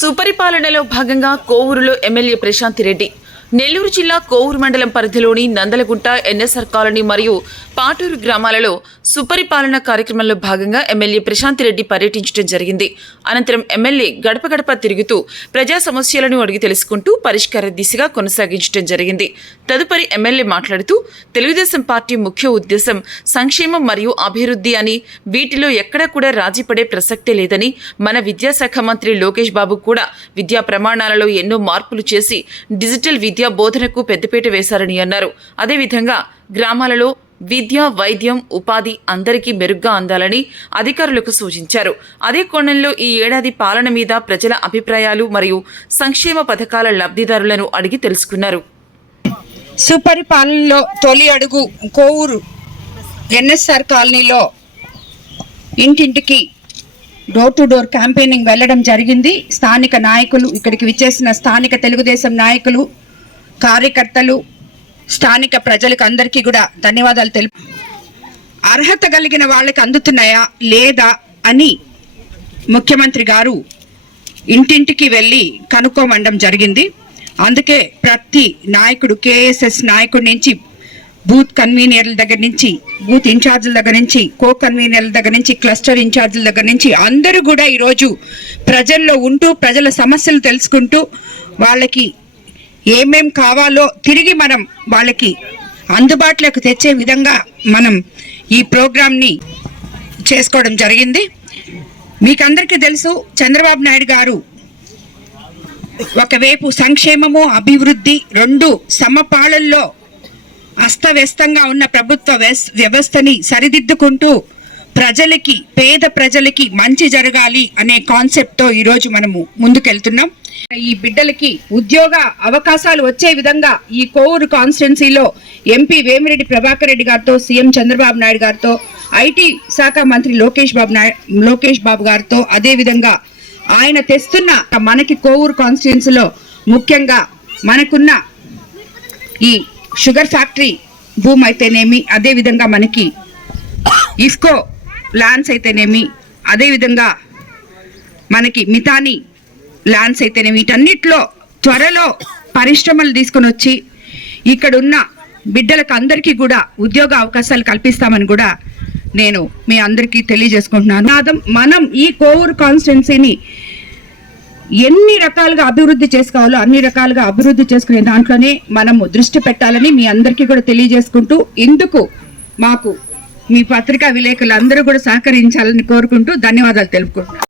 సుపరిపాలనలో భాగంగా కోవూరులో ఎమ్మెల్యే ప్రశాంత్ రెడ్డి నెల్లూరు జిల్లా కోవూరు మండలం పరిధిలోని నందలగుంట ఎన్ఎస్ఆర్ కాలనీ మరియు పాటూరు గ్రామాలలో సుపరిపాలన కార్యక్రమంలో భాగంగా ఎమ్మెల్యే ప్రశాంత్ రెడ్డి పర్యటించడం జరిగింది. అనంతరం ఎమ్మెల్యే గడప గడప తిరుగుతూ ప్రజా సమస్యలను అడిగి తెలుసుకుంటూ పరిష్కార దిశగా కొనసాగించడం జరిగింది. తదుపరి ఎమ్మెల్యే మాట్లాడుతూ తెలుగుదేశం పార్టీ ముఖ్య ఉద్దేశం సంక్షేమం మరియు అభివృద్ధి అని, వీటిలో ఎక్కడా కూడా రాజీ పడే ప్రసక్తే లేదని, మన విద్యాశాఖ మంత్రి లోకేష్ బాబు కూడా విద్యా ప్రమాణాలలో ఎన్నో మార్పులు చేసి డిజిటల్ విద్యా బోధనకు పెద్దపీట వేశారని అన్నారు. అదేవిధంగా గ్రామాలలో విద్య, వైద్యం, ఉపాధి అందరికీ మెరుగ్గా అందాలని అధికారులకు సూచించారు. అదే కోణంలో ఈ ఏడాది పాలన మీద ప్రజల అభిప్రాయాలు మరియు సంక్షేమ పథకాల లబ్ధిదారులను అడిగి తెలుసుకున్నారు. సుపరిపాలనలో తొలి అడుగు కోవూరు ఎన్ఎస్ఆర్ కాలనీలో ఇంటింటికి డోర్ టు డోర్ క్యాంపెయినింగ్ వెళ్లడం జరిగింది. స్థానిక నాయకులు, ఇక్కడికి విచ్చేసిన స్థానిక తెలుగుదేశం నాయకులు, కార్యకర్తలు, స్థానిక ప్రజలకు అందరికీ కూడా ధన్యవాదాలు తెలుపు. అర్హత కలిగిన వాళ్ళకి అందుతున్నాయా లేదా అని ముఖ్యమంత్రి గారు ఇంటింటికి వెళ్ళి కనుక్కోమండం జరిగింది. అందుకే ప్రతి నాయకుడు, కేఎస్ఎస్ నాయకుడి నుంచి బూత్ కన్వీనర్ల దగ్గర నుంచి, బూత్ ఇన్ఛార్జీల దగ్గర నుంచి, కో కన్వీనర్ల దగ్గర నుంచి, క్లస్టర్ ఇన్ఛార్జీల దగ్గర నుంచి అందరూ కూడా ఈరోజు ప్రజల్లో ఉంటూ ప్రజల సమస్యలు తెలుసుకుంటూ వాళ్ళకి ఏమేం కావాలో తిరిగి మనం వాళ్ళకి అందుబాటులోకి తెచ్చే విధంగా మనం ఈ ప్రోగ్రామ్ని చేసుకోవడం జరిగింది. మీకందరికీ తెలుసు, చంద్రబాబు నాయుడు గారు ఒకవైపు సంక్షేమము, అభివృద్ధి రెండు సమపాళల్లో అస్తవ్యస్తంగా ఉన్న ప్రభుత్వ వ్యవస్థని సరిదిద్దుకుంటూ ప్రజలకి, పేద ప్రజలకి మంచి జరగాలి అనే కాన్సెప్ట్తో ఈరోజు మనము ముందుకెళ్తున్నాం. ఈ బిడ్డలకి ఉద్యోగ అవకాశాలు వచ్చే విధంగా ఈ కోవూరు కాన్స్టిట్యున్సీలో ఎంపీ వేమిరెడ్డి ప్రభాకర్ రెడ్డి గారితో, సీఎం చంద్రబాబు నాయుడు గారితో, ఐటీ శాఖ మంత్రి లోకేష్ బాబు గారితో, అదేవిధంగా ఆయన తెస్తున్న మనకి కోవూరు కాన్స్టిట్యున్సీలో ముఖ్యంగా మనకున్న ఈ షుగర్ ఫ్యాక్టరీ భూమి అయితేనేమి, అదేవిధంగా మనకి ఇఫ్కో ల్యాండ్స్ అయితేనేమి, అదేవిధంగా మనకి మితాని ల్యాండ్స్ అయితేనేమి, వీటన్నిటిలో త్వరలో పరిశ్రమలు తీసుకొని వచ్చి ఇక్కడున్న బిడ్డలకు అందరికీ కూడా ఉద్యోగ అవకాశాలు కల్పిస్తామని కూడా నేను మీ అందరికీ తెలియజేసుకుంటున్నాను. మనం ఈ కోవూరు కాన్స్టిట్యున్సీని ఎన్ని రకాలుగా అభివృద్ధి చేసుకోవాలో అన్ని రకాలుగా అభివృద్ధి చేసుకునే దాంట్లోనే మనము దృష్టి పెట్టాలని మీ అందరికీ కూడా తెలియజేసుకుంటూ, ఇందుకు మాకు మీ పత్రికా విలేకరులు అందరూ కూడా సహకరించాలని కోరుకుంటూ ధన్యవాదాలు తెలుపుకుంటున్నాను.